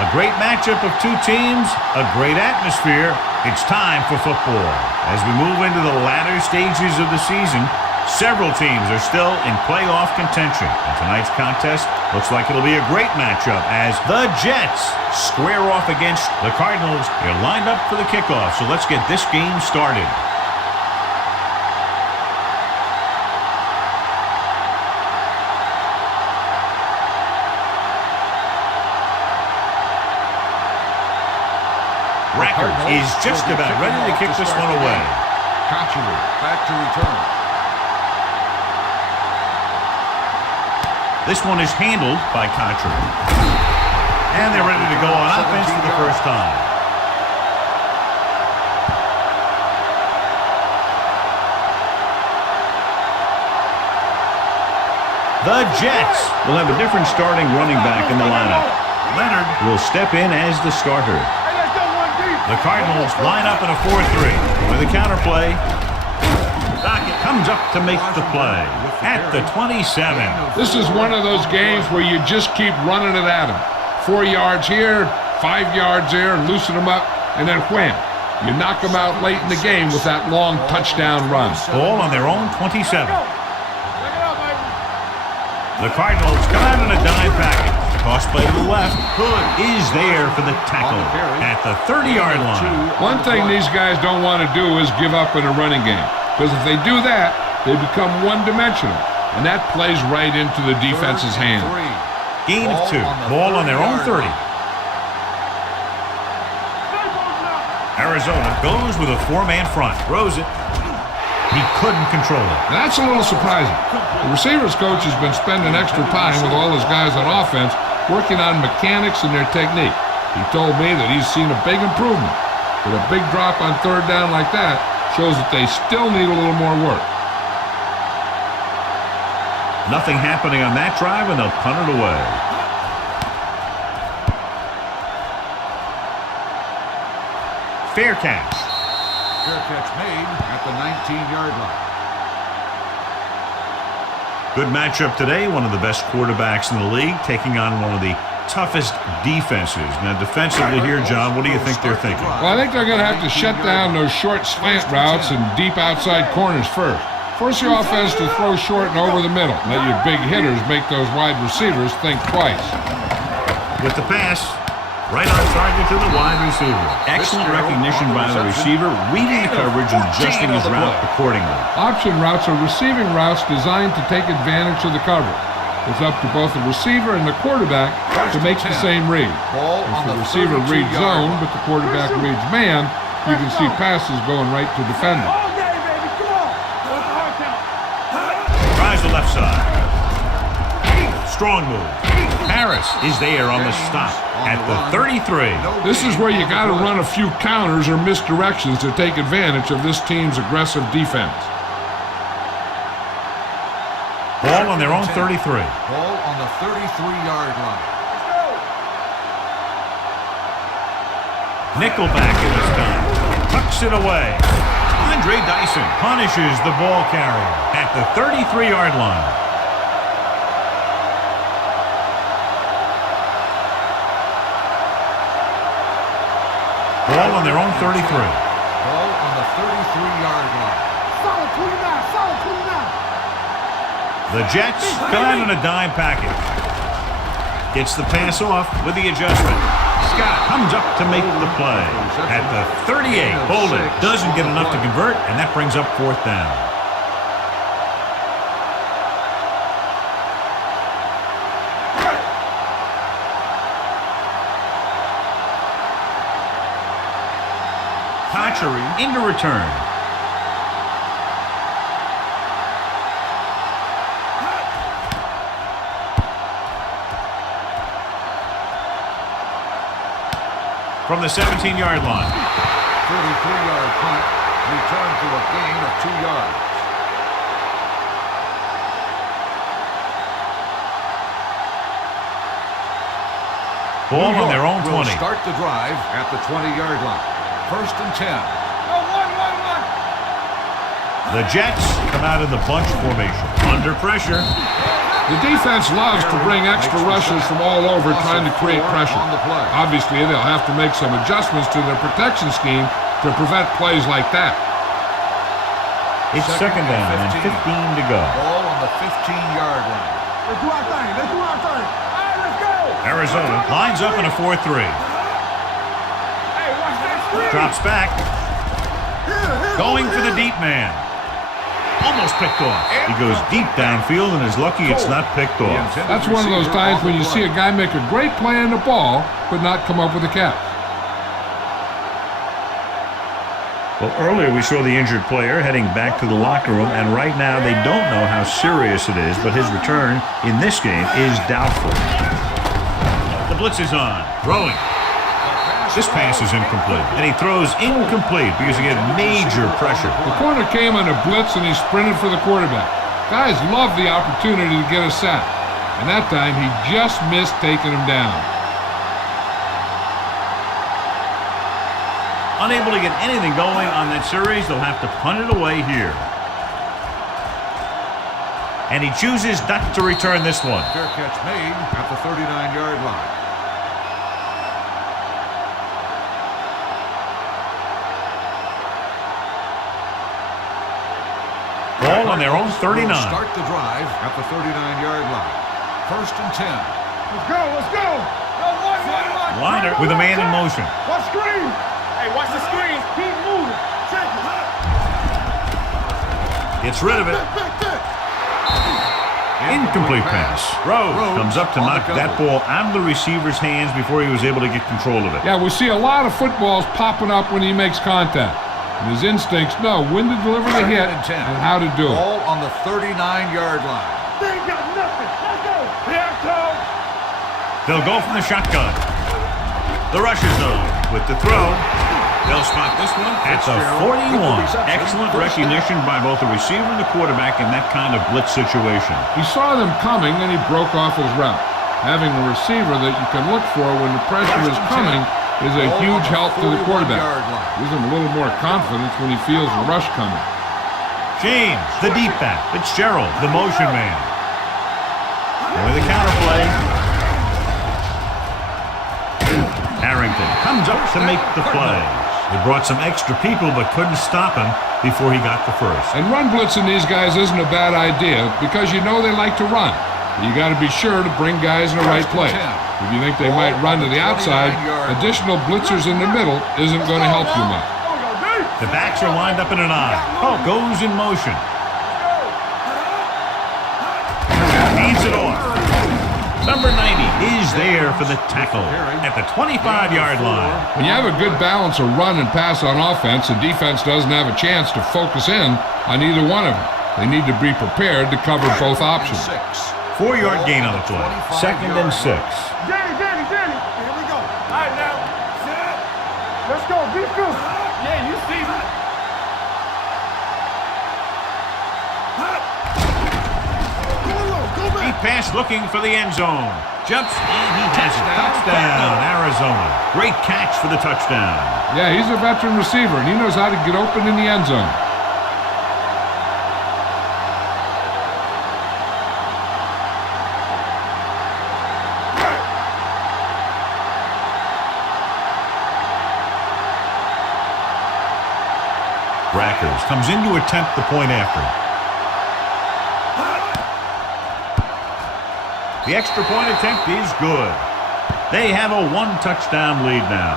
A great matchup of two teams, a great atmosphere. It's time for football. As we move into the latter stages of the season, several teams are still in playoff contention. And tonight's contest looks like it'll be a great matchup as the Jets square off against the Cardinals. They're lined up for the kickoff, so let's get this game started. Record is just about ready to kick this one away. Back to return. This one is handled by Contra. And they're ready to go on offense for the first time. The Jets will have a different starting running back in the lineup. Leonard will step in as the starter. The Cardinals line up in a 4-3 with a counterplay. Dockett comes up to make the play at the 27. This is one of those games where you just keep running it at them. 4 yards here, 5 yards there, and loosen them up, and then wham. You knock them out late in the game with that long touchdown run. Ball on their own 27. The Cardinals come out in a dime package. Toss play to the left. Hood is there for the tackle at the 30-yard line. One thing these guys don't want to do is give up in a running game. Because if they do that, they become one-dimensional. And that plays right into the defense's hand. Gain of 2. Ball on their own 30. Arizona goes with a 4-man front. Throws it. He couldn't control it. That's a little surprising. The receivers coach has been spending extra time with all his guys on offense working on mechanics and their technique. He told me that he's seen a big improvement. But a big drop on third down like that shows that they still need a little more work. Nothing happening on that drive, and they'll punt it away. Fair catch. Fair catch made at the 19-yard line. Good matchup today. One of the best quarterbacks in the league taking on one of the toughest defenses. Now, defensively here, John, what do you think they're thinking? Well, I think they're going to have to shut down those short slant routes and deep outside corners first. Force your offense to throw short and over the middle. Let your big hitters make those wide receivers think twice. With the pass, right on target to the wide receiver. Excellent recognition by the receiver, reading the coverage and adjusting his route accordingly. Option routes are receiving routes designed to take advantage of the coverage. It's up to both the receiver and the quarterback to make the same read. If the receiver reads zone, but the quarterback reads man, you can see passes going right to defender. Tries the left side. Strong move. Harris is there on the stop at the 33. This is where you got to run a few counters or misdirections to take advantage of this team's aggressive defense. Ball on their own 33. Ball on the 33-yard line. Nickelback in this time. Tucks it away. Andre Dyson punishes the ball carrier at the 33-yard line. Ball on their own 33. Ball on the 33-yard line. Solid 29, solid 29. The Jets come out in a dime package. Gets the pass off with the adjustment. Scott comes up to make the play at the 38. Bolden doesn't get enough to convert, and that brings up 4th down. Hatchery into return. From the 17-yard line. 33-yard punt, return to a gain of 2 yards. Ball on their own 20. Start the drive at the 20-yard line. 1st and 10. The Jets come out in the bunch formation. Under pressure. The defense loves to bring extra rushers from all over trying to create pressure. Obviously, they'll have to make some adjustments to their protection scheme to prevent plays like that. It's second down and 15 to go. Ball on the 15-yard line. Let's do our thing. Let's do our thing. All right, let's go. Arizona lines up in a 4-3. Hey, watch that screen. Drops back. Going for the deep man. Almost picked off. He goes deep downfield and is lucky it's not picked off. That's one of those times when you see a guy make a great play on the ball, but not come up with a catch. Well, earlier we saw the injured player heading back to the locker room, and right now they don't know how serious it is, but his return in this game is doubtful. The blitz is on. Throwing. This pass is incomplete, and he throws incomplete because he had major pressure. The corner came on a blitz, and he sprinted for the quarterback. Guys love the opportunity to get a sack, and that time he just missed taking him down. Unable to get anything going on that series, they'll have to punt it away here. And he chooses not to return this one. Fair catch made at the 39-yard line. Ball on their own 39. Start the drive at the 39-yard line. First and 10. Let's go. Let's go. One. Liner with a man in motion. Watch screen. Hey, watch the screen. Keep moving. Check it. Gets rid of it. Incomplete pass. Rhodes comes up to knock that ball out of the receiver's hands before he was able to get control of it. Yeah, we see a lot of footballs popping up when he makes contact. And his instincts know when to deliver the hit and how to do it. Ball on the 39-yard line. They ain't got nothing. Let's go. Here it comes. They'll go from the shotgun. The rusher zone with the throw. They'll spot this one at the 41. Excellent recognition by both the receiver and the quarterback in that kind of blitz situation. He saw them coming and he broke off his route. Having a receiver that you can look for when the pressure is coming is a huge help to the quarterback. Gives him a little more confidence when he feels the rush coming. James, the deep back. Fitzgerald, the motion man. With the counterplay. Harrington comes up to make the play. They brought some extra people but couldn't stop him before he got the first. And run blitzing these guys isn't a bad idea because you know they like to run. You got to be sure to bring guys in the right place. If you think they might run to the outside, additional blitzers in the middle isn't going to help you much. The backs are lined up in an I. Oh, goes in motion. Feeds it off. Number 90 is there for the tackle at the 25-yard line. When you have a good balance of run and pass on offense, the defense doesn't have a chance to focus in on either one of them. They need to be prepared to cover both options. 4-yard gain on the play. Second and 6. Danny. Here we go. All right, now. Let's go. Be good. Yeah, you see me. Deep pass looking for the end zone. Jumps and he has it. Touchdown, Arizona. Great catch for the touchdown. Yeah, he's a veteran receiver, and he knows how to get open in the end zone. Rackers comes in to attempt the point after. The extra point attempt is good. They have a 1-touchdown lead now.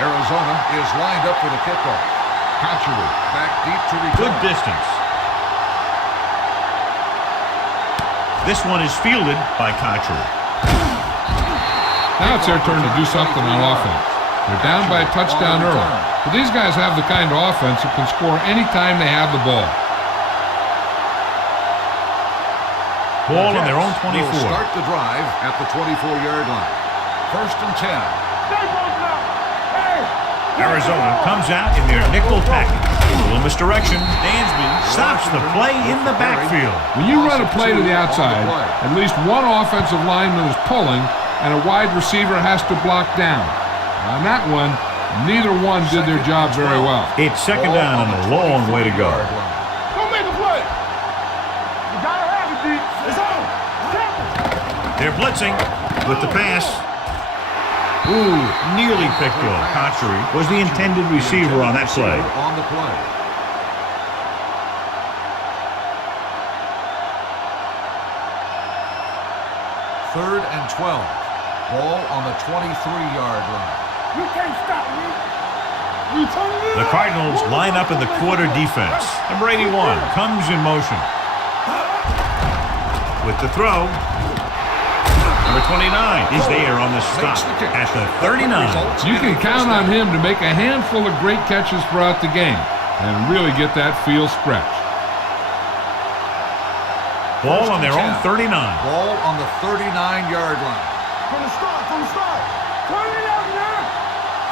Arizona is lined up for the kickoff. Cotchery back deep to return. Good distance. This one is fielded by Cotchery. Now it's their turn to do something on offense. They're down by a touchdown early. But these guys have the kind of offense that can score anytime they have the ball. Ball on their own 24. Will start the drive at the 24-yard line. First and 10. Arizona comes out in their nickel package. A little misdirection. Dansby stops the play in the backfield. When you run a play to the outside, at least one offensive lineman is pulling, and a wide receiver has to block down. On that one, neither one did their job very well. It's second down and a long way to go. Don't make a play. You gotta have it, D. It's on. They're blitzing with the pass. Ooh, nearly picked off. Conchery was the intended receiver on that play. On the play. Third and 12. Ball on the 23-yard line. You can't stop me. The Cardinals line up in the quarter defense. Number 81 comes in motion. With the throw. Number 29 is there on the stop at the 39. You can count on him to make a handful of great catches throughout the game and really get that field stretched. Ball on their own 39. Ball on the 39-yard line. From the start. Turn it out, man.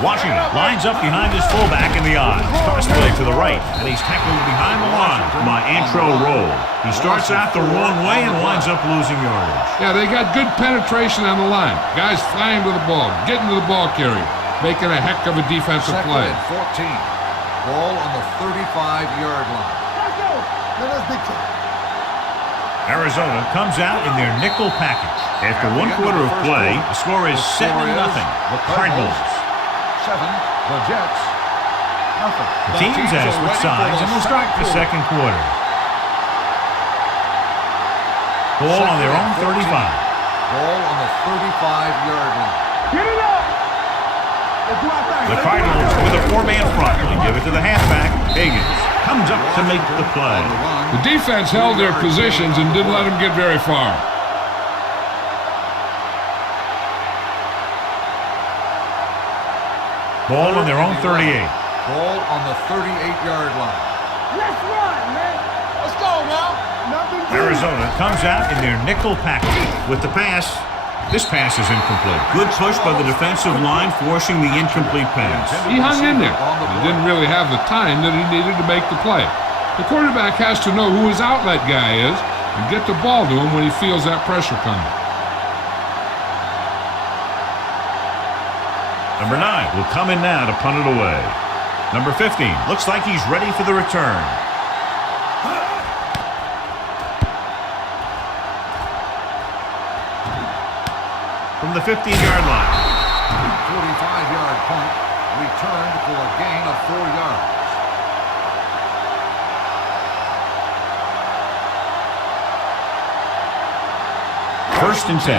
Washington lines up behind his fullback in the eye. Toss play to the right, and he's tackled behind the line by Antro Roll. He starts out the wrong way and winds up losing yardage. Yeah, they got good penetration on the line. Guys flying to the ball, getting to the ball carrier, making a heck of a defensive play. Second and 14. Ball on the 35-yard line. Let's go. That's big time. Arizona comes out in their nickel package. After one quarter of play, the score is 7-0. Cardinals. 7. The Jets. Nothing. The teams have switched sides and will start the second quarter. Ball on their own 35. Ball on the 35-yard line. Get it up. Let's do our thing. The Cardinals with a four-man front. They give it to the halfback. Higgins comes up to make the play. The defense held their positions and didn't let them get very far. Ball on their own 38. Ball on the 38-yard line. Let's run, man. Let's go now. Nothing. Arizona comes out in their nickel package with the pass. This pass is incomplete. Good push by the defensive line, forcing the incomplete pass. He hung in there. He didn't really have the time that he needed to make the play. The quarterback has to know who his outlet guy is and get the ball to him when he feels that pressure coming. Number 9 will come in now to punt it away. Number 15 looks like he's ready for the return. From the 15-yard line. 45-yard punt. Returned for a gain of 4 yards. First and 10.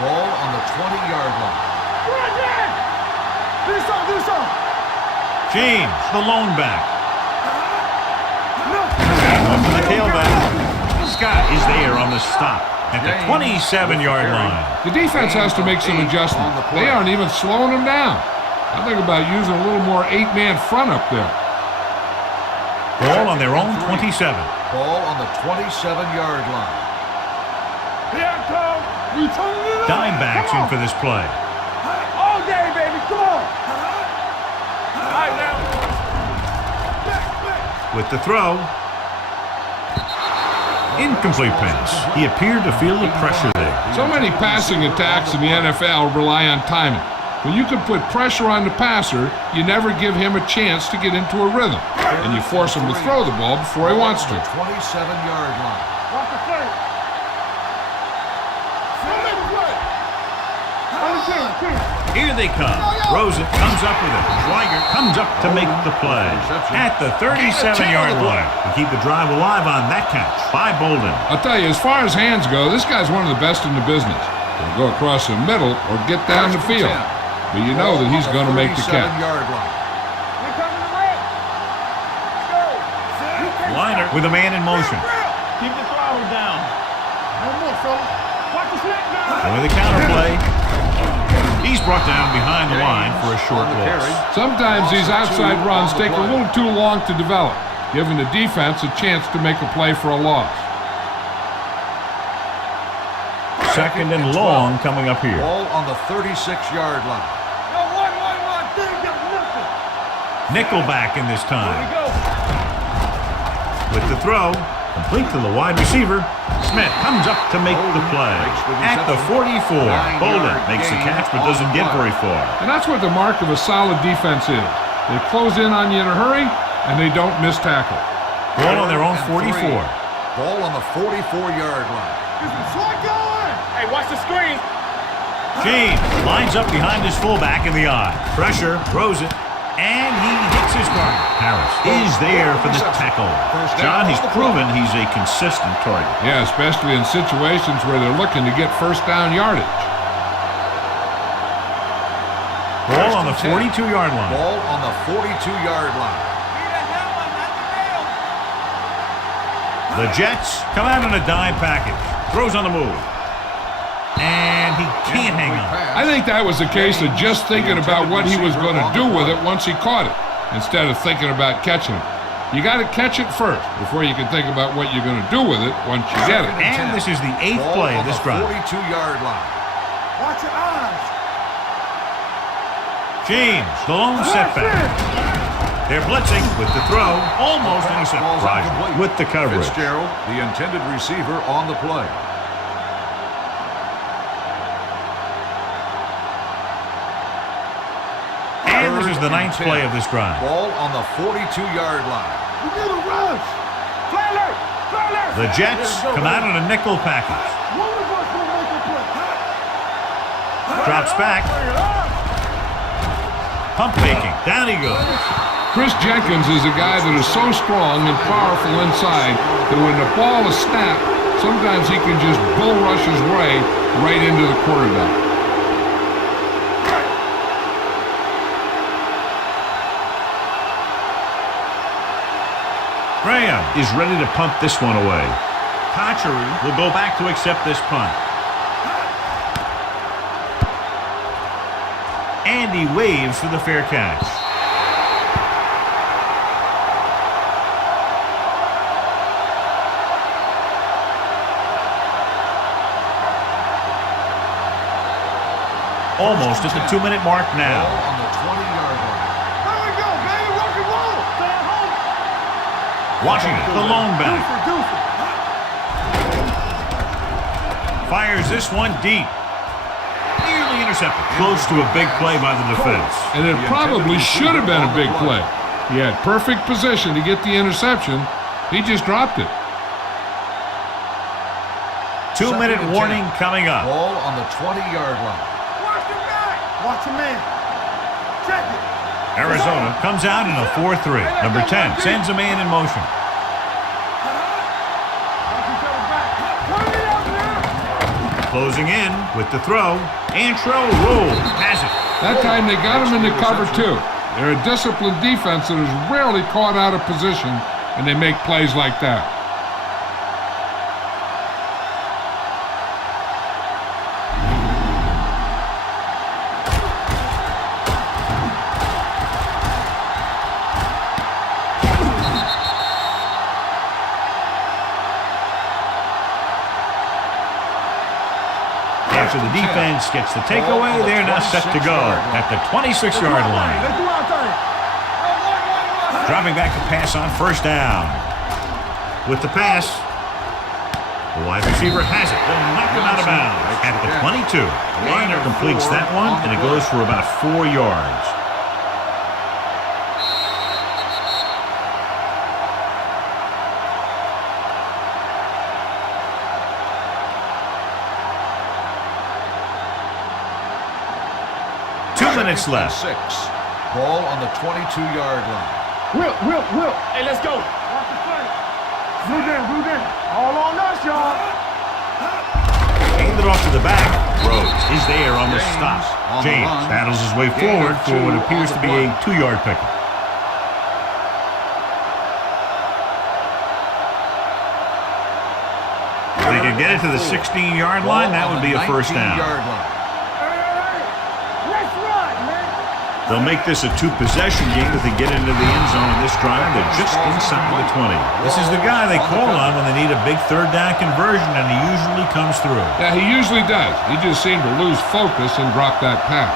Ball on the 20-yard line. Run, man. Do something. James, the lone back. No. One for the tailback. Scott is there on the stop at the 27-yard line. The defense has to make some adjustments. They aren't even slowing them down. I think about using a little more 8-man front up there. Ball on their own 27. Ball on the 27-yard line. Here it comes. We turning it up. Dime backs in for this play. All day, baby. Come on. All right, now. Back. With the throw. Incomplete pass. He appeared to feel the pressure there. So many passing attacks in the NFL rely on timing. When you can put pressure on the passer, you never give him a chance to get into a rhythm. And you force him to throw the ball before he wants to. 27-yard line. Watch the play. Make the play. On the team. Here they come. Rosen comes up with it. Schweiger comes up to make the play. At the 37-yard line. To keep the drive alive on that catch by Bolden. I'll tell you, as far as hands go, this guy's one of the best in the business. He'll go across the middle or get down the field. But you know that he's going to make the catch. We're coming to red. Let's go. Liner with a man in motion. Keep the throttle down. One more, fella. Watch the snap now. And with a counterplay, he's brought down behind the line for a short loss. Sometimes these outside runs take a little too long to develop, giving the defense a chance to make a play for a loss. Second and long coming up here. Ball on the 36-yard line. No, one. Nickelback in this time. Here we go. with the throw. Complete to the wide receiver. Smith comes up to make the play. At the 44, Bolden makes the catch but doesn't get very far. And that's what the mark of a solid defense is. They close in on you in a hurry, and they don't miss tackle. Ball on their own 44. Ball on the 44-yard line. Slide going. Hey, watch the screen. James lines up behind his fullback in the eye. Pressure, throws it, and he hits his mark. Harris is there for the tackle. John, he's proven he's a consistent target. Yeah, especially in situations where they're looking to get first down yardage. Ball on the 42-yard line. Ball on the 42-yard line. The Jets come out in a dime package. Throws on the move. And he can't hang on. I think that was a case of just thinking about what he was going to do with it once he caught it, instead of thinking about catching it. You got to catch it first before you can think about what you're going to do with it once you get it. And this is the 8th play of this drive. 42-yard line. Watch your eyes. James, the lone setback. They're blitzing with the throw. Almost intercepted. Rogers with the coverage. Fitzgerald, the intended receiver, on the play. And this is the 9th play of this drive. Ball on the 42-yard line. We need a rush. Play alert. Play alert. The Jets come out in a nickel package. One of us will make a play. Drops back. Pump faking. Down he goes. Chris Jenkins is a guy that is so strong and powerful inside that when the ball is snapped, sometimes he can just bull rush his way right into the quarterback. Graham is ready to punt this one away. Cotchery will go back to accept this punt. And he waves for the fair catch. Almost at the 2-minute mark now. Ball on the 20-yard line. There we go, baby. Rock and roll. Stay at home. Washington, the lone back. Deuce it. Fires this one deep. Nearly intercepted. Close to a big play by the defense. And it probably should have been a big play. He had perfect position to get the interception. He just dropped it. 2-minute warning coming up. Ball on the 20-yard line. Watch the back. Watch your man. Check it. Arizona comes out in a 4-3. Number 10 sends a man in motion. Closing in with the throw. Antro rolls. Has it. That time they got him into cover two. They're a disciplined defense that is rarely caught out of position, and they make plays like that. After the defense gets the takeaway, they're now set to go at the 26-yard line. Let's do our thing. Dropping back to pass on first down. With the pass, the wide receiver has it. They'll knock him out of bounds at the 22. The liner completes that one, and it goes for about 4 yards. Minutes left. 6. Ball on the 22-yard line. Will. Hey, let's go. Watch the play. Blue down. All on us, y'all. Handed off to the back. Rhodes is there on the stop. James battles his way forward for what appears to be a 2-yard pickup. If they can get it to the 16-yard line, that would be a first down. They'll make this a 2-possession game if they get into the end zone in this drive. They're just inside the 20. This is the guy they call on when they need a big third down conversion, and he usually comes through. Yeah, he usually does. He just seemed to lose focus and drop that pass.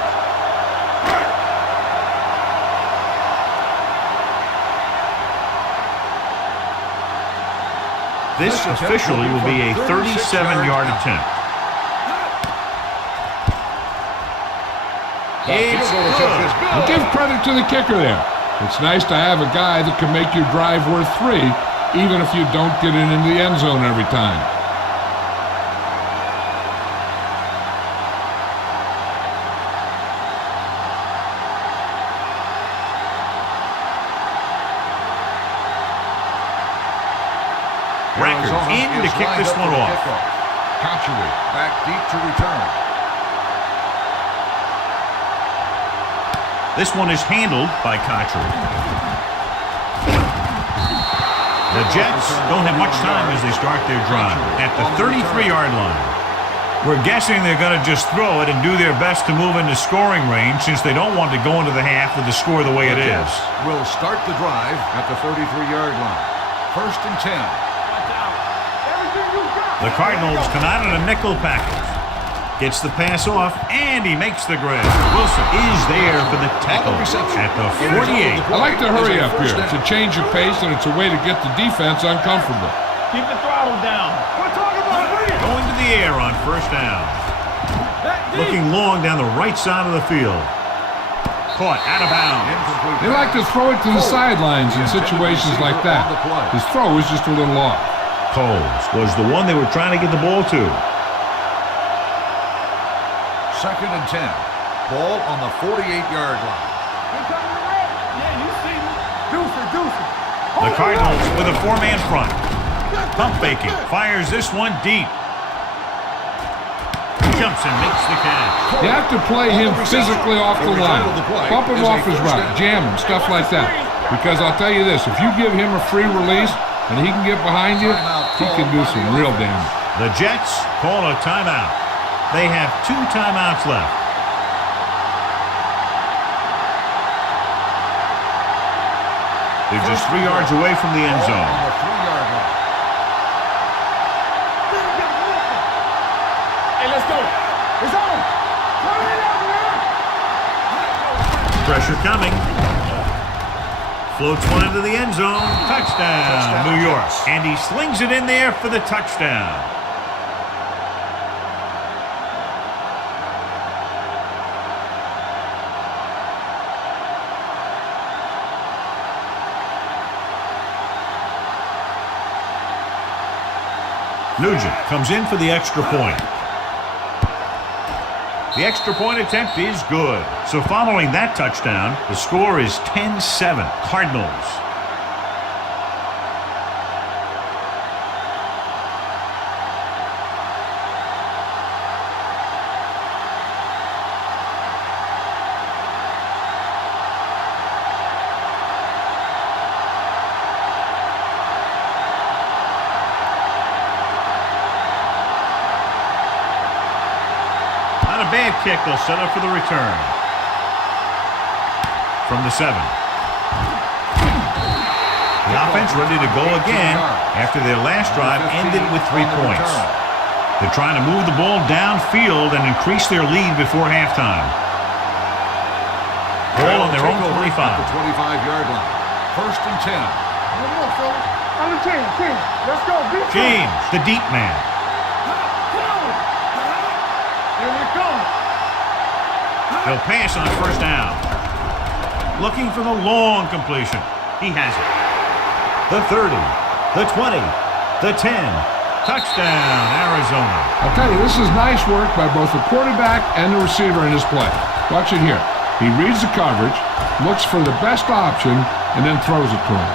This officially will be a 37-yard attempt. It's good. And give credit to the kicker there. It's nice to have a guy that can make your drive worth 3, even if you don't get it into the end zone every time. Record in to kick this one off. Cotchery back deep to return. This one is handled by Cotchery. The Jets don't have much time as they start their drive at the 33-yard line. We're guessing they're going to just throw it and do their best to move into scoring range since they don't want to go into the half with the score the way it is. Will start the drive at the 33-yard line. 1st and 10. The Cardinals come out in a nickel package. Gets the pass off, and he makes the grab. Wilson is there for the tackle at the 48. I like to hurry up here. It's a change of pace, and it's a way to get the defense uncomfortable. Keep the throttle down. We're talking about it. Going to the air on 1st down. Looking long down the right side of the field. Caught out of bounds. They like to throw it to the sidelines in situations like that. His throw is just a little off. Coles was the one they were trying to get the ball to. 2nd and 10. Ball on the 48-yard line. Yeah, you see me. Deuce. The Cardinals with a 4-man front. Pump faking. Fires this one deep. Jumps and makes the catch. You have to play him physically off the line. Bump him off his route. Jam him, stuff like that. Because I'll tell you this, if you give him a free release and he can get behind you, he can do some real damage. The Jets call a timeout. They have 2 timeouts left. They're just 3 yards away from the end zone. On the 3-yard line. Hey, let's go. It's on. Turn it up, man. Pressure coming. Floats one into the end zone. Touchdown, New York. And he slings it in there for the touchdown. Nugent comes in for the extra point. The extra point attempt is good. So following that touchdown, the score is 10-7, Cardinals. Bad kick, they'll set up for the return. From the 7. The offense ready to go again after their last drive ended with 3 points. They're trying to move the ball downfield and increase their lead before halftime. Ball on their own 25. The 25-yard line. 1st and 10. On the team. Let's go. James, the deep man. He'll pass on 1st down. Looking for the long completion. He has it. The 30, the 20, the 10. Touchdown, Arizona. I'll tell you, this is nice work by both the quarterback and the receiver in this play. Watch it here. He reads the coverage, looks for the best option, and then throws it to him.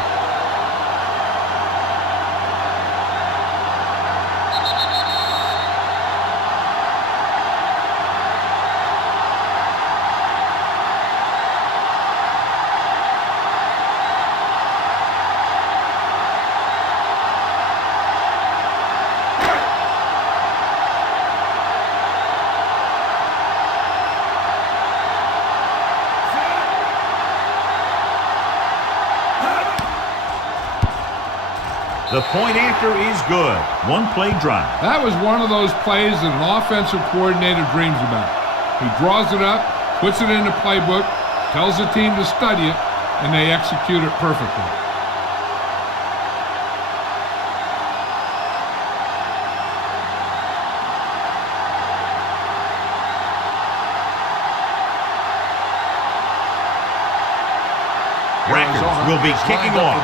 The point after is good. 1-play drive. That was one of those plays that an offensive coordinator dreams about. He draws it up, puts it in the playbook, tells the team to study it, and they execute it perfectly. Packers will be kicking off.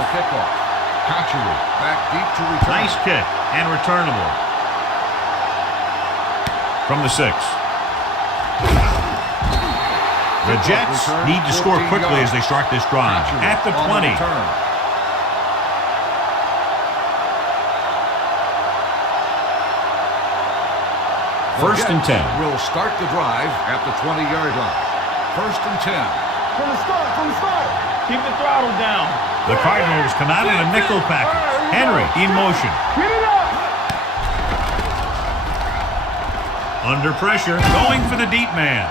Hatchery back deep to return. Nice kick and returnable. From the 6. The Jets need to score quickly as they start this drive. At the 20. First and 10. Will start the drive at the 20-yard line. First and 10. From the start. Keep the throttle down. The Cardinals come out in a nickel package. Henry in motion. Get it up. Under pressure, going for the deep man.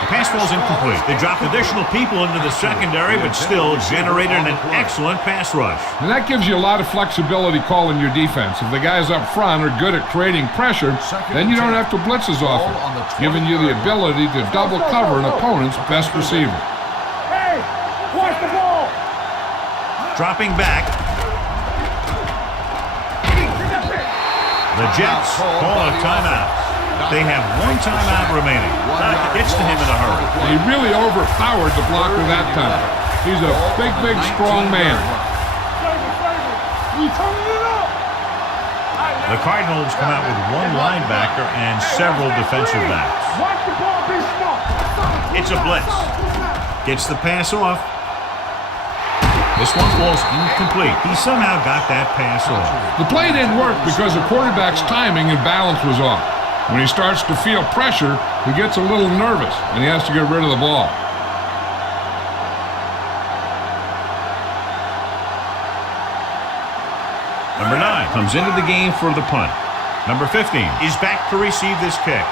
The pass ball's incomplete. They dropped additional people into the secondary, but still generated an excellent pass rush. And that gives you a lot of flexibility calling your defense. If the guys up front are good at creating pressure, then you don't have to blitz as often, giving you the ability to double cover an opponent's best receiver. Hey, watch the ball. Dropping back. The Jets call a timeout. They have one timeout remaining. Gets to him in a hurry. He really overpowered the blocker that time. He's a big, strong man. The Cardinals come out with one linebacker and several defensive backs. Watch the ball, be smart. It's a blitz. Gets the pass off. This one falls incomplete. He somehow got that pass off. The play didn't work because the quarterback's timing and balance was off. When he starts to feel pressure, he gets a little nervous, and he has to get rid of the ball. Number 9 comes into the game for the punt. Number 15 is back to receive this kick.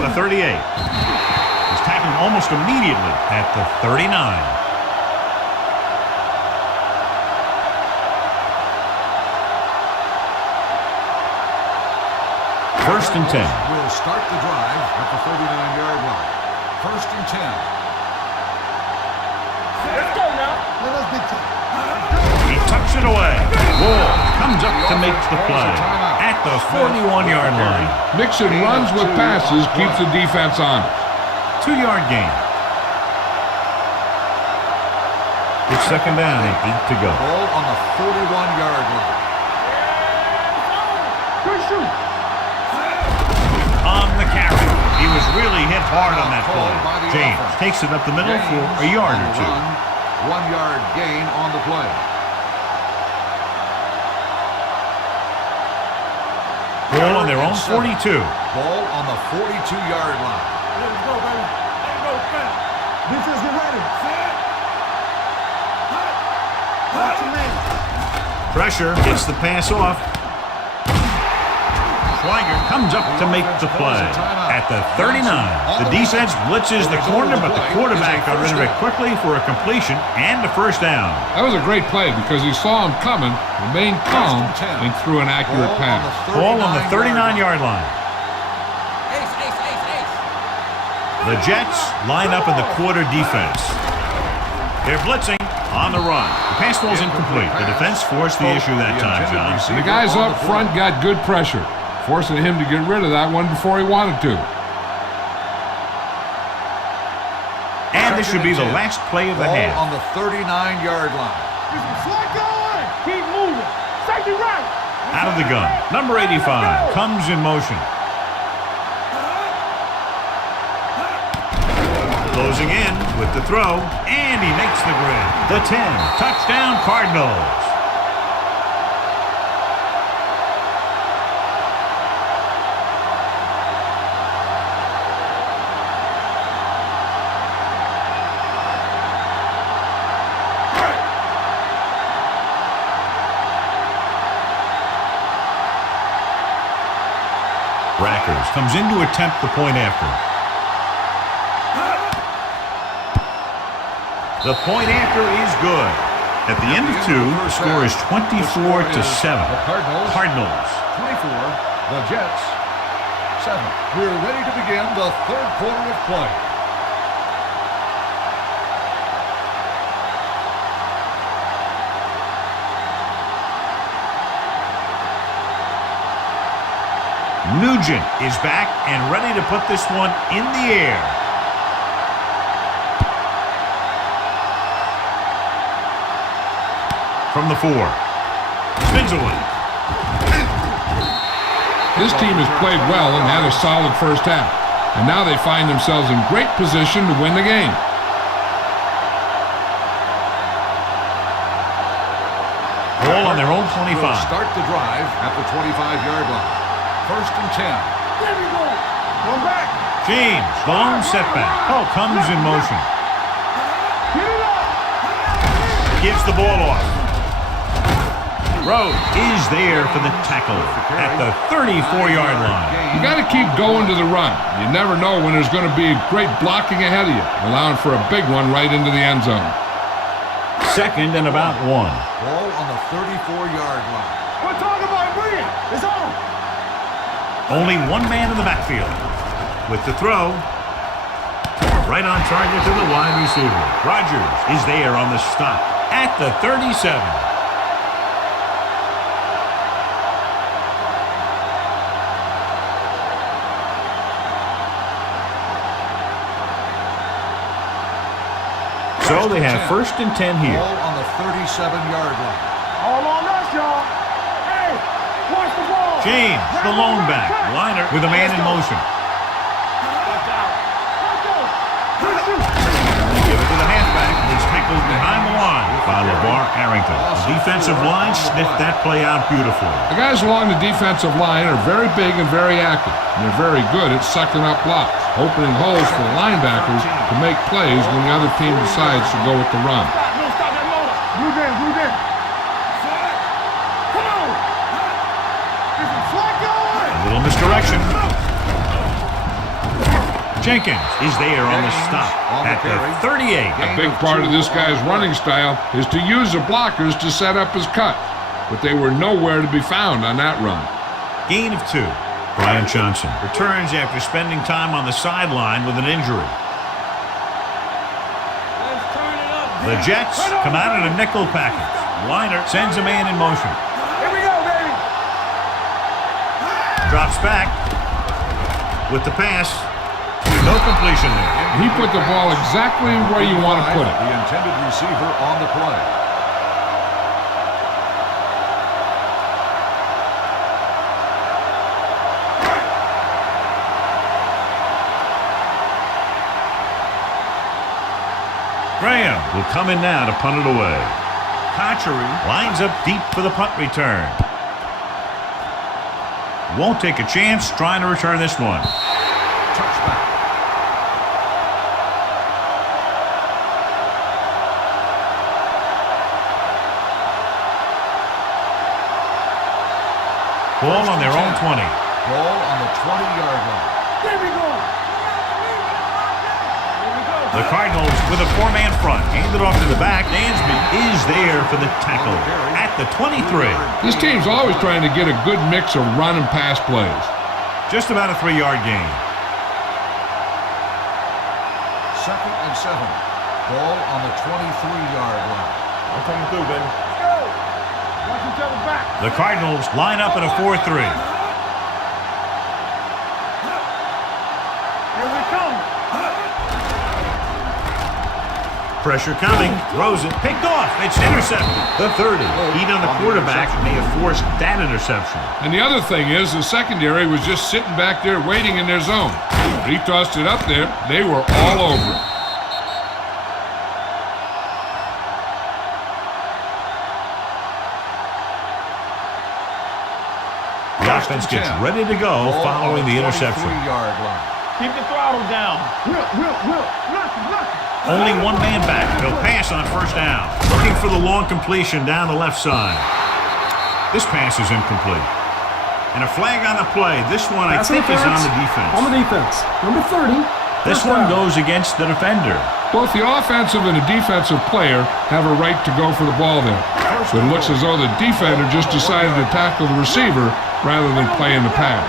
The 38. He's tackled almost immediately at the 39. First and 10. Will start the drive at the 39-yard line. First and 10. Let's go now. He tucks it away. Wall comes up to make the play at the 41-yard line. Mixing runs with passes keeps the defense honest. 2-yard gain. It's second down and 8 to go. Ball on the 41-yard line. Good shoot. On the carry. He was really hit hard on that play. James takes it up the middle for a yard or two. 1-yard gain on the play. Ball on their own 42. Ball on the 42-yard line. Let's go, baby. Let's go, finish. Defense, get ready. Watch him in. Pressure gets the pass off. Schweiger comes up to make the play at the 39. The defense blitzes the corner, but the quarterback got rid of it quickly for a completion and a first down. That was a great play because he saw him coming, remained calm, and threw an accurate pass. Ball on the 39-yard line. The Jets line up in the quarter defense. They're blitzing on the run. The pass ball's incomplete. The defense forced the issue that time, John. The guys up front got good pressure, forcing him to get rid of that one before he wanted to. And this should be the last play of the half. On the 39-yard line. Slide going. Keep moving. Safety right. Out of the gun. Number 85 comes in motion. Closing in with the throw, and he makes the grab. The 10. Touchdown, Cardinals. Rackers comes in to attempt the point after. The point after is good. At the end of 2, the score is 24-7. The Cardinals. 24, the Jets 7. We're ready to begin the third quarter of play. Nugent is back and ready to put this one in the air. From the 4. Spins away. This team has played well and had a solid first half. And now they find themselves in great position to win the game. Ball on their own 25. Will start the drive at the 25-yard line. 1st and 10. There we go. Go back. James, the lone setback. Oh, comes in motion. Get it up. Gives the ball off. Rhodes is there for the tackle at the 34-yard line. You got to keep going to the run. You never know when there's going to be great blocking ahead of you, allowing for a big one right into the end zone. 2nd and about 1. Ball on the 34-yard line. We're talking about brilliant. It's on. Only one man in the backfield. With the throw, right on target to the wide receiver. Rodgers is there on the stop at the 37. So they have 1st and 10 here. Ball on the 37-yard line. All on us, y'all. Hey, watch the ball. James, the lone back. Liner with a man in motion. Watch out. Watch out. They give it to the halfback. He's tackled behind the line by LeVar Arrington. The defensive line sniffed that play out beautifully. The guys along the defensive line are very big and very active. And they're very good at sucking up blocks, opening holes for the linebackers to make plays when the other team decides to go with the run. Stop that motor. Move in, move in. Come on. This is Flacco. A little misdirection. Jenkins is there on the stop at the 38. A big part of this guy's running style is to use the blockers to set up his cut, but they were nowhere to be found on that run. Gain of 2. Brian Johnson returns after spending time on the sideline with an injury. The Jets come out in a nickel package. Liner sends a man in motion. Here we go, baby. Drops back with the pass. No completion there. He put the ball exactly where you want to put it. The intended receiver on the play. Graham will come in now to punt it away. Cotchery lines up deep for the punt return. Won't take a chance trying to return this one. Touchback. Ball on their own 20. Ball on the 20-yard line. There we go. The Cardinals with a 4-man front. Handed off to the back. Dansby is there for the tackle at the 23. This team's always trying to get a good mix of run and pass plays. Just about a 3-yard gain. 2nd and 7. Ball on the 23-yard line. I'm coming through, baby. Let's go. Watch each other back. The Cardinals line up in a 4-3. Here we come. Pressure coming. Throws it. Picked off. It's intercepted. The 30. Heat on the quarterback may have forced that interception. And the other thing is, the secondary was just sitting back there waiting in their zone. When he tossed it up there, they were all over it. The offense gets ready to go following the interception. 23-yard line. Keep the throttle down. Will. Knock. Only one man back. He'll pass on 1st down. Looking for the long completion down the left side. This pass is incomplete. And a flag on the play. This one, I think, is on the defense. On the defense. Number 30. This one goes against the defender. Both the offensive and the defensive player have a right to go for the ball there. But it looks as though the defender just decided to tackle the receiver rather than playing the pass.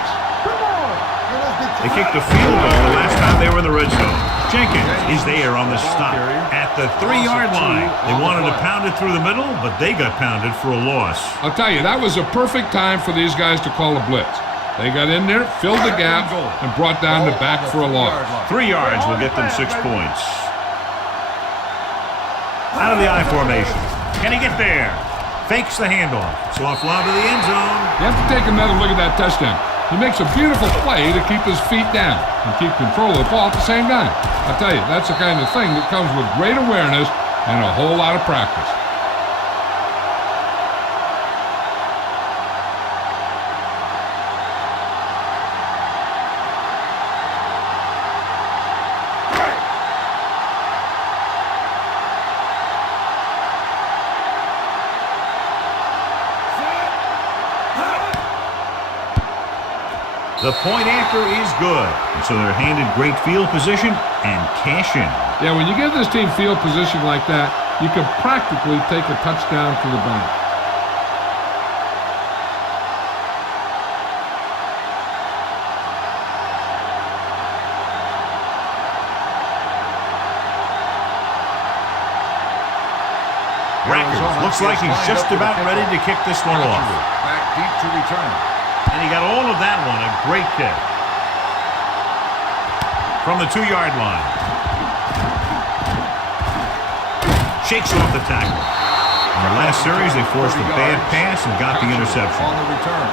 They kicked the field goal the last time they were in the red zone. Jenkins is there on the stop at the 3-yard line. They wanted to pound it through the middle, but they got pounded for a loss. I'll tell you, that was a perfect time for these guys to call a blitz. They got in there, filled the gap, and brought down the back for a loss. 3 yards will get them 6 points. Out of the I formation. Can he get there? Fakes the handoff. Soft lob to the end zone. You have to take another look at that touchdown. He makes a beautiful play to keep his feet down and keep control of the ball at the same time. I'll tell you, that's the kind of thing that comes with great awareness and a whole lot of practice. The point after is good, and so they're handed great field position and cash in. Yeah, when you give this team field position like that, you can practically take a touchdown to the bank. Rackers looks like he's just about ready to kick this one off. Back deep to return. And he got all of that one, a great kick. From the 2-yard line. Shakes off the tackle. In their last series, they forced a bad pass and got the interception. On the return.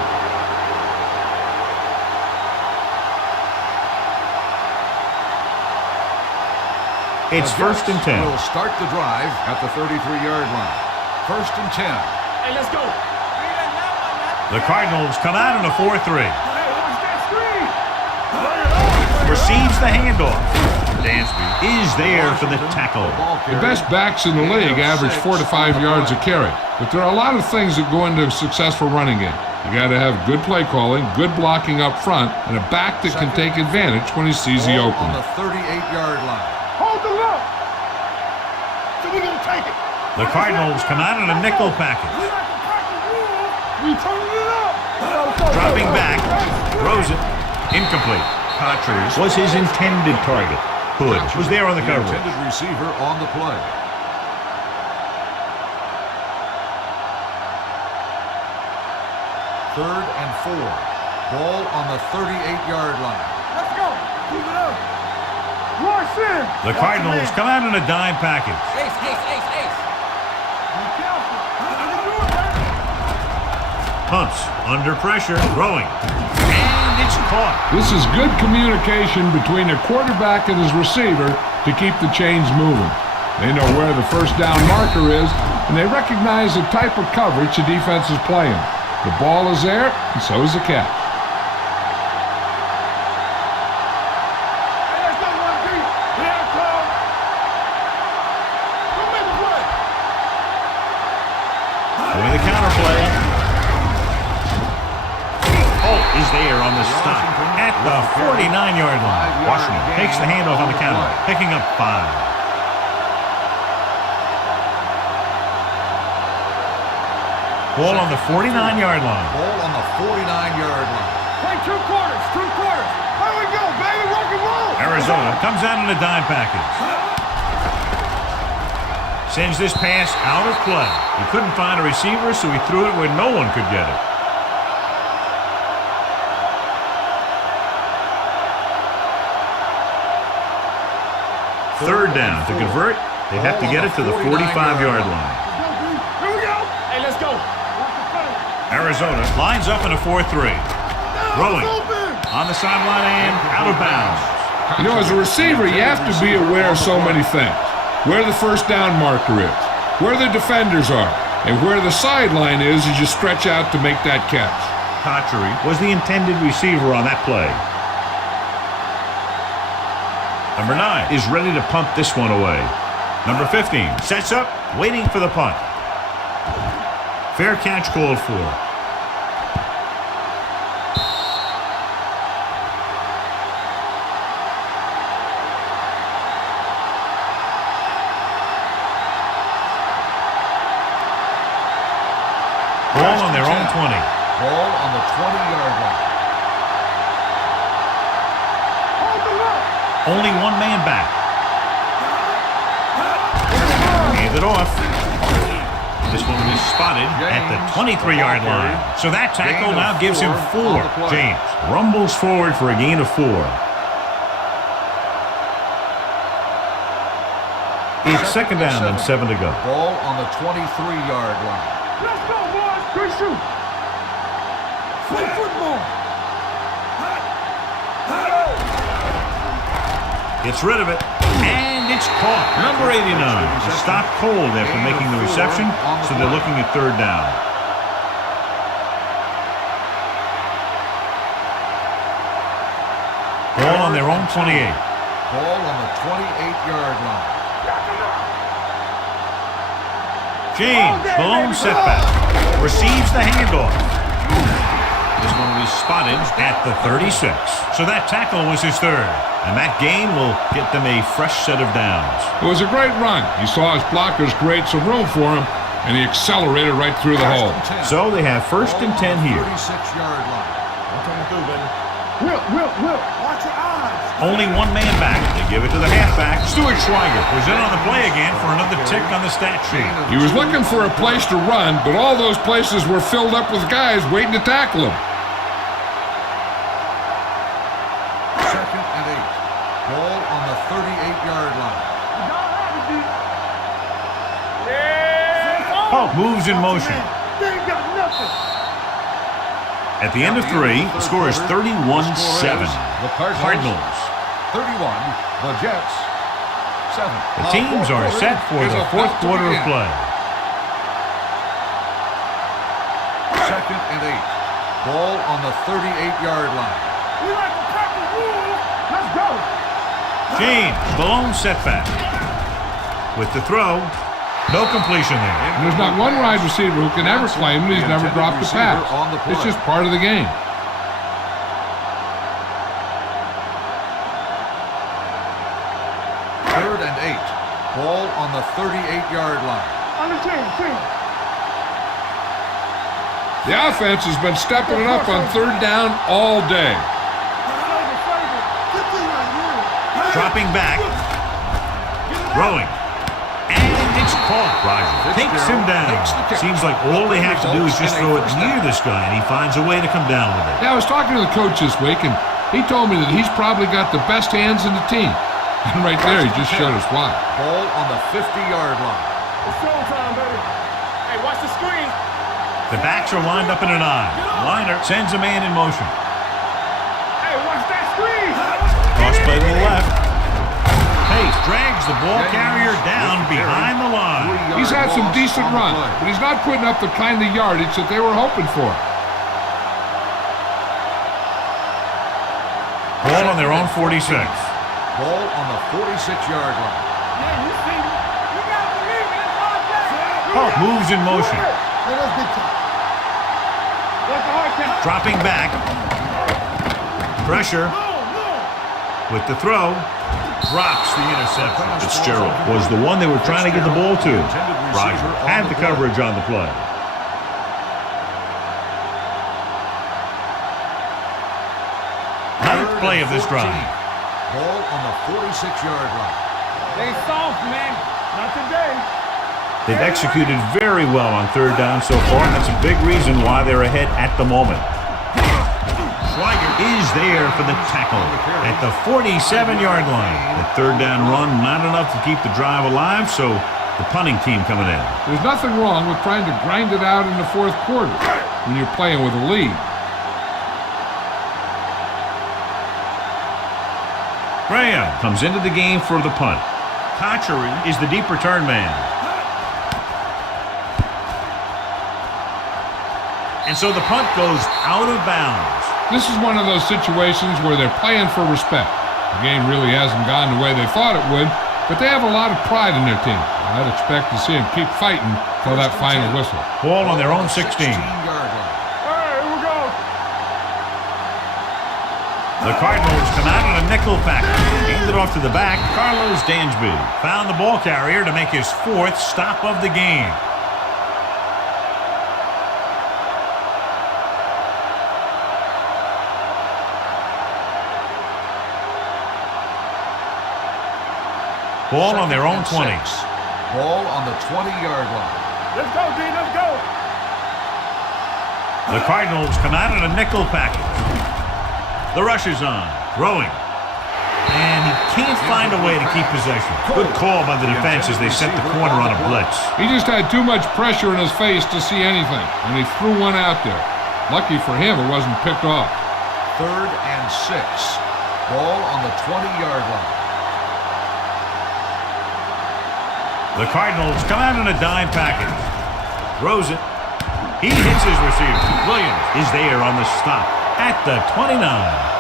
It's 1st and 10. We'll start the drive at the 33-yard line. 1st and 10. Hey, let's go. The Cardinals come out in a 4-3. Receives the handoff. Dansby is there for the tackle. The best backs in the league average 4 to 5 yards a carry. But there are a lot of things that go into a successful running game. You got to have good play calling, good blocking up front, and a back that can take advantage when he sees the On opening. the 38-yard line. Hold the look. So we're going to take it. The Cardinals come out in a nickel package. We turning it up. Dropping back, throws it, incomplete. Patras was his intended target. Hood was there on the coverage. Intended receiver on the play. Third and 4. Ball on the 38-yard line. Let's go. Keep it up. Rush in. The Cardinals come out in a dime package. Ace, ace, ace, ace. Be careful. You can do it, man. Punts under pressure, throwing. And it's caught. This is good communication between the quarterback and his receiver to keep the chains moving. They know where the first down marker is, and they recognize the type of coverage the defense is playing. The ball is there, and so is the catch. Hey, let's go, 1-3. Here it comes. Go make a play. Doing the counter play. Oh, is there on the stop at the 49-yard line. Washington takes the handoff on the counter, picking up 5. Ball on the 49-yard line. Ball on the 49-yard line. Play 2 quarters. 2 quarters. Here we go, baby. Rock and roll. Arizona comes out in a dime package. Sends this pass out of play. He couldn't find a receiver, so he threw it where no one could get it. Third down. To convert, they have to get it to the 45-yard line. Here we go. Hey, let's go. Arizona lines up in a 4-3. Throwing on the sideline and out of bounds. You know, as a receiver, you have to be aware of so many things. Where the first down marker is, where the defenders are, and where the sideline is as you stretch out to make that catch. Patry was the intended receiver on that play. Number 9 is ready to punt this one away. Number 15 sets up, waiting for the punt. Fair catch called for. Ball on their own 20. Ball on the 20-yard line. Hold the look. Only one man back. Hand it off. This one is spotted at the 23-yard line. So that tackle now gives him 4. James rumbles forward for a gain of 4. It's second down and 7 to go. Ball on the 23-yard line. Let's go, boys. Good shoot. Play football. Gets rid of it, and it's caught. Number 89 is stopped cold after making the reception, so they're looking at third down. Ball on their own 28. Ball on the 28-yard line. James, blown setback, receives the handoff. This one will be spotted at the 36. So that tackle was his third. And that gain will get them a fresh set of downs. It was a great run. He saw his blockers create some room for him, and he accelerated right through the hole. So they have first and 10 here. 36-yard line. Will. Watch your eyes. Only one man back. They give it to the halfback. Stuart Schweiger was in on the play again for another tick on the stat sheet. He was looking for a place to run, but all those places were filled up with guys waiting to tackle him. Second and 8. Ball on the 38-yard line. Oh, moves in motion. They ain't got nothing. At the end of 3, the score is 31-7. The Cardinals 31, the Jets 7. The teams are set for the fourth quarter of play. Second and 8. Ball on the 38-yard line. We like to cut the rules. Let's go. James, blown setback. With the throw, no completion there. And there's not one wide receiver who can ever claim that he's never dropped a pass. It's just part of the game. Third and 8. Ball on the 38-yard line. On the team. The offense has been stepping it up on third down all day. Dropping back. Throwing. And it's caught. Roger takes him down. Seems like all they have to do is just throw it near this guy, and he finds a way to come down with it. Yeah, I was talking to the coach this week, and he told me that he's probably got the best hands in the team. And right there, he just showed us why. Ball on the 50-yard line. It's showtime, baby. Hey, watch the screen. The backs are lined up in an I. Liner sends a man in motion. Hey, watch that screen. Cross play to the left. Pace drags the ball carrier down behind the line. He's had some decent runs, but he's not putting up the kind of yardage that they were hoping for. Ball on their own 46. Ball on the 46-yard line. Yeah, you see me. You gotta believe me. It's hard catch. Oh, moves in motion. Yeah, that's big time. That's a hard catch. Dropping back. Pressure with the throw. Drops the interception. Fitzgerald was the one they were trying to get the ball to. Roger had the coverage on the play. Ninth play of this drive. Ball on the 46-yard line. They soft, man. Not today. They've executed very well on third down so far, and that's a big reason why they're ahead at the moment. Schweiger is there for the tackle at the 47-yard line. The third down run, not enough to keep the drive alive, so the punting team coming in. There's nothing wrong with trying to grind it out in the fourth quarter when you're playing with a lead. Graham comes into the game for the punt. Kochery is the deep return man. And so the punt goes out of bounds. This is one of those situations where they're playing for respect. The game really hasn't gone the way they thought it would, but they have a lot of pride in their team. I'd expect to see them keep fighting for that final whistle. Ball on their own 16. 16-yard line. All right, here we go. The Cardinals come out in a nickel package. Hand it off to the back. Carlos Dansby found the ball carrier to make his fourth stop of the game. Ball on their own 20. Ball on the 20-yard line. Let's go, D. Let's go. The Cardinals come out in a nickel package. The rush is on. Throwing. And he can't find a way to keep possession. Good call by the defense as they set the corner on a blitz. He just had too much pressure in his face to see anything, and he threw one out there. Lucky for him, it wasn't picked off. 3rd and 6. Ball on the 20-yard line. The Cardinals come out in a dime package. Throws it. He hits his receiver. Williams is there on the stop at the 29.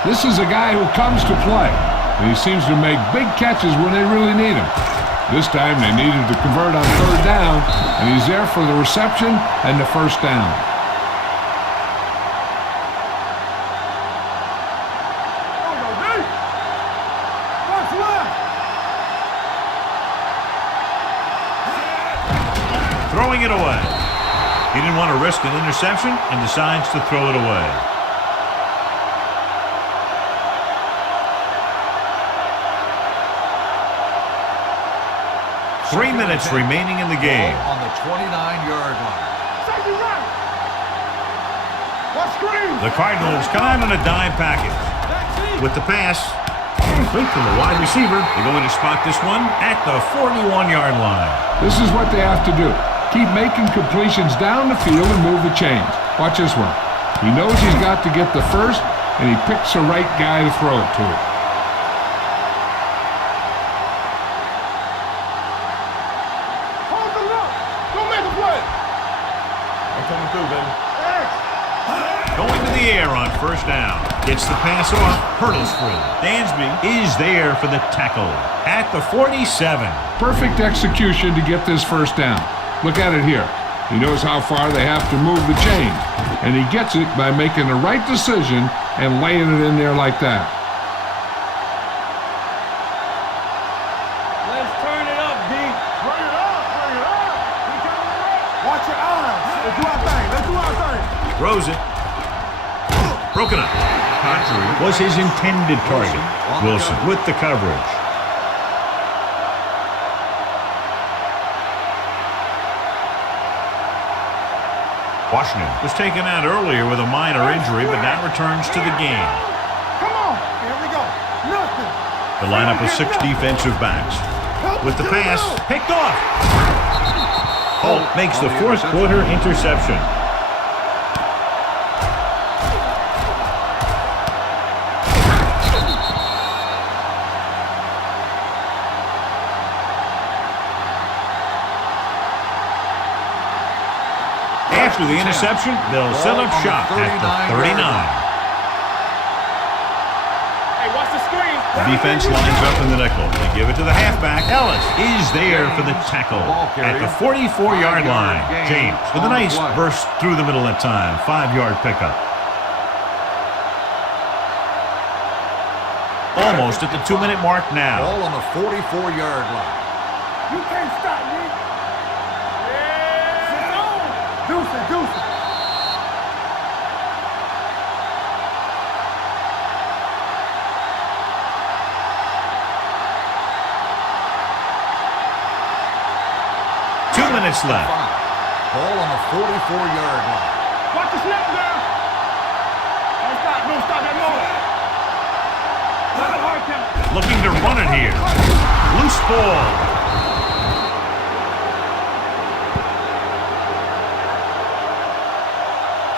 This is a guy who comes to play, and he seems to make big catches when they really need him. This time they needed to convert on 3rd down, and he's there for the reception and the 1st down. Throwing it away. He didn't want to risk an interception and decides to throw it away. Three minutes remaining in the game. Ball on the 29-yard line. Safety right. What screen? The Cardinals come out in a dime package. With the pass, complete from the wide receiver. They're going to spot this one at the 41-yard line. This is what they have to do. Keep making completions down the field and move the chains. Watch this one. He knows he's got to get the first, and he picks the right guy to throw it to. Hold the look. Don't make a play. I'm coming through, baby. Going to the air on 1st down. Gets the pass off. Hurdles through. Dansby is there for the tackle at the 47. Perfect execution to get this 1st down. Look at it here. He knows how far they have to move the chain, and he gets it by making the right decision and laying it in there like that. Let's turn it up, D. Bring it up. Bring it up. We coming up. Watch your eyes. Let's do our thing. Let's do our thing. Throws it. Broken up. Contrary was his intended target. Wilson with the coverage. Washington was taken out earlier with a minor injury, but now returns to the game. Come on. Here we go. Nothing. The lineup of 6 defensive backs. With the pass, picked off. Holt makes the 4th quarter interception. After the interception, they'll set up shop at the 39. Hey, watch the screen. The defense lines up in the nickel. They give it to the halfback. Ellis is there for the tackle at the 44-yard line. James with a nice burst through the middle that time. 5-yard pickup. Almost at the 2-minute mark now. Ball on the 44-yard line. You can't stop me. Deuce it, deuce it. Minutes left. Ball on the 44-yard line. Watch the snap down. Don't stop that moment. Looking to run it here. Loose ball.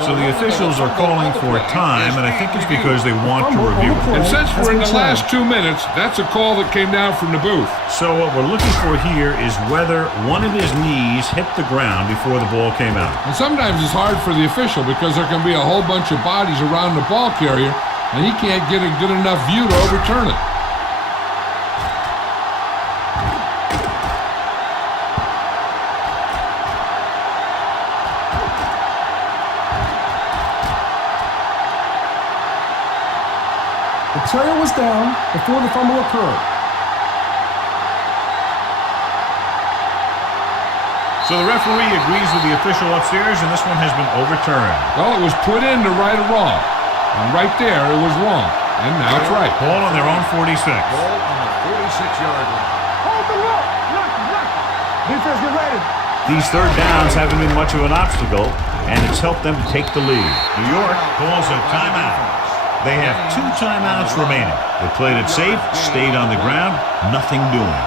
So the officials are calling for time, and I think it's because they want to review it. And since we're in the last 2 minutes, that's a call that came down from the booth. So what we're looking for here is whether one of his knees hit the ground before the ball came out. And sometimes it's hard for the official because there can be a whole bunch of bodies around the ball carrier, and he can't get a good enough view to overturn it. The player was down before the fumble occurred. So the referee agrees with the official upstairs, and this one has been overturned. Well, it was put in to right a wrong. And right there, it was wrong. And now it's right. Ball on their own 46. Ball on the 46-yard line. Hold the look. Look. Defense, get ready. These third downs haven't been much of an obstacle, and it's helped them to take the lead. New York calls a timeout. They have 2 timeouts remaining. They played it safe, stayed on the ground, nothing doing.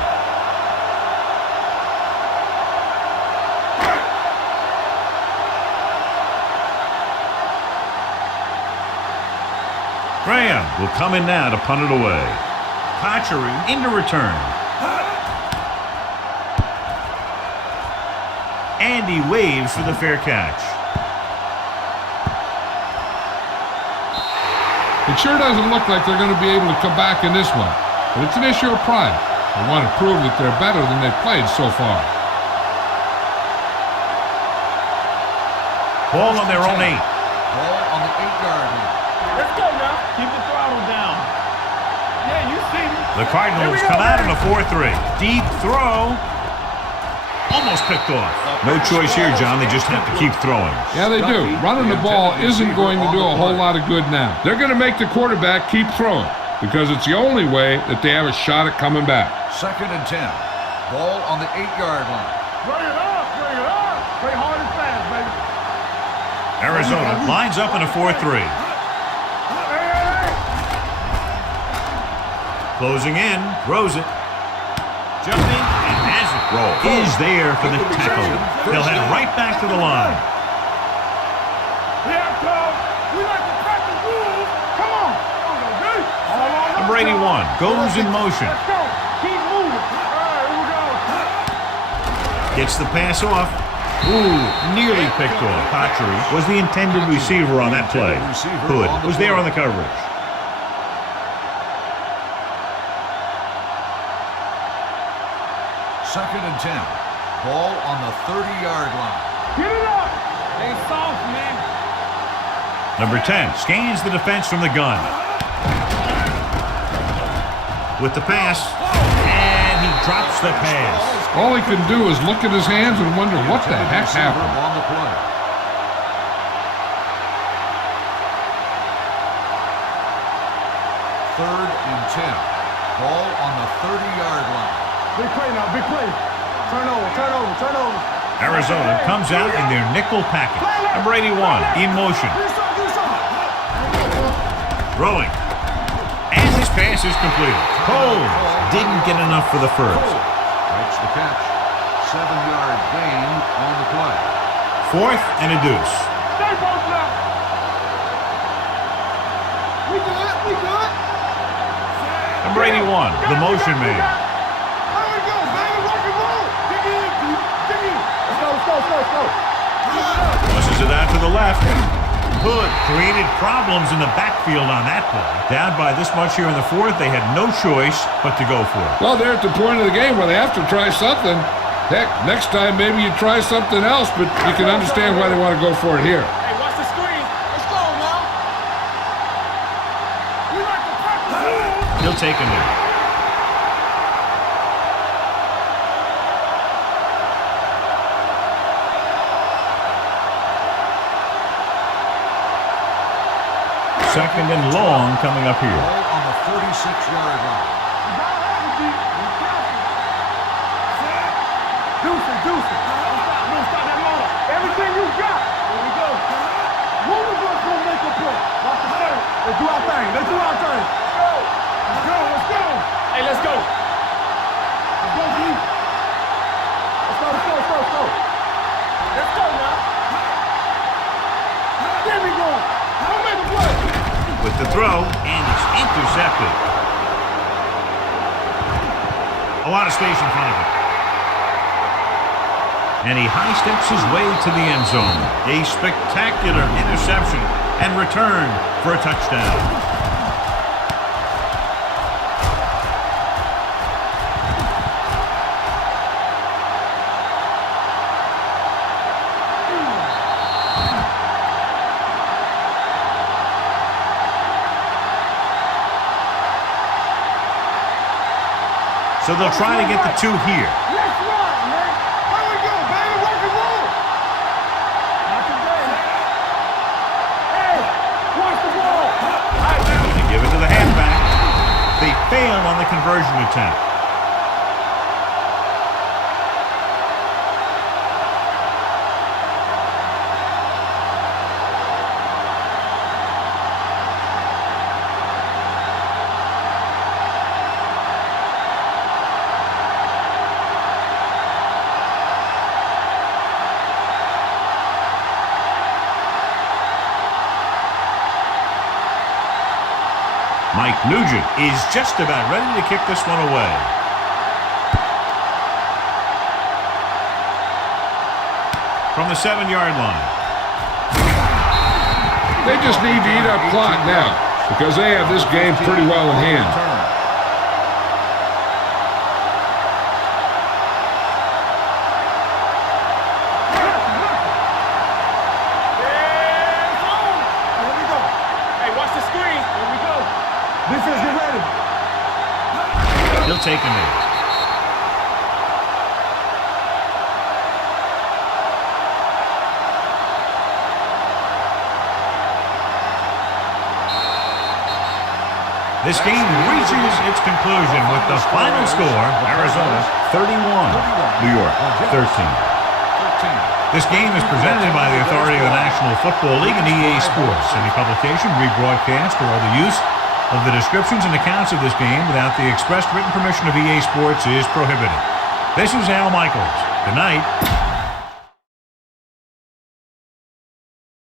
Graham will come in now to punt it away. Patchery into return. And he waves for the fair catch. It sure doesn't look like they're going to be able to come back in this one, but it's an issue of pride. They want to prove that they're better than they've played so far. Ball on their own 8. Ball on the 8-yard line. Let's go now. Keep the throttle down. Yeah, you see me. The Cardinals come out in a 4-3. Deep throw. Almost picked off. No choice here, John. They just have to keep throwing. Yeah, they do. Running the ball isn't going to do a whole lot of good now. They're going to make the quarterback keep throwing because it's the only way that they have a shot at coming back. 2nd and 10. Ball on the 8-yard line. Bring it up. Bring it up. Play hard and fast, baby. Arizona lines up in a 4-3. Closing in. Throws it. Jumping. Roll is there for the tackle. He'll head right back to the line. Yeah, Coach. We like to practice rules. Come on. Number 81 goes in motion. Let's go. Keep moving. All right, here we go. Gets the pass off. Ooh, nearly picked off. Patchery was the intended receiver on that play. Hood was there on the coverage. Second and 10. Ball on the 30-yard line. Get it up. Stay soft, man. Number 10 scans the defense from the gun. With the pass, and he drops the pass. All he can do is look at his hands and wonder what the heck happened. On the play. Third and 10. Ball on the 30-yard line. Big play now, big play. Turn over. Arizona comes out in their nickel package. Number 81 in motion. Throwing. And his pass is completed. Cole didn't get enough for the first. Makes the catch. 7-yard gain on the play. 4th and a deuce. Stay both now. We good. Number 81, the motion man. Let's go. Pushes it out to the left. Hood created problems in the backfield on that play. Down by this much here in the 4th, they had no choice but to go for it. Well, they're at the point of the game where they have to try something. Heck, next time maybe you try something else, but you can understand why they want to go for it here. Hey, watch the screen. Let's go now. We like to practice. He'll take a minute. Second and long coming up here. Ball on the 36-yard line. Deuce it. Don't stop that motor. Everything you got. Here we go. One of us gonna make a play. Watch the play. Let's do our thing. Let's go. Hey, let's go. Let's go, G. Let's go. Let's go now. There we go. Don't make a play. With the throw, and it's intercepted. A lot of space in front of him. And he high-steps his way to the end zone. A spectacular interception and return for a touchdown. So they'll try to get the 2 here. Let's run, man. Here we go, baby. Work and roll. Not today. Hey, watch the ball. They give it to the halfback. They fail on the conversion attempt. Mike Nugent is just about ready to kick this one away. From the 7-yard line. They just need to eat up clock now because they have this game pretty well in hand. Defense, get ready. He'll take him in. This game reaches its conclusion with the final score, Arizona 31, New York 13. This game is presented by the authority of the National Football League and EA Sports. Any publication, rebroadcast, or other use of the descriptions and accounts of this game without the expressed written permission of EA Sports is prohibited. This is Al Michaels. Good night.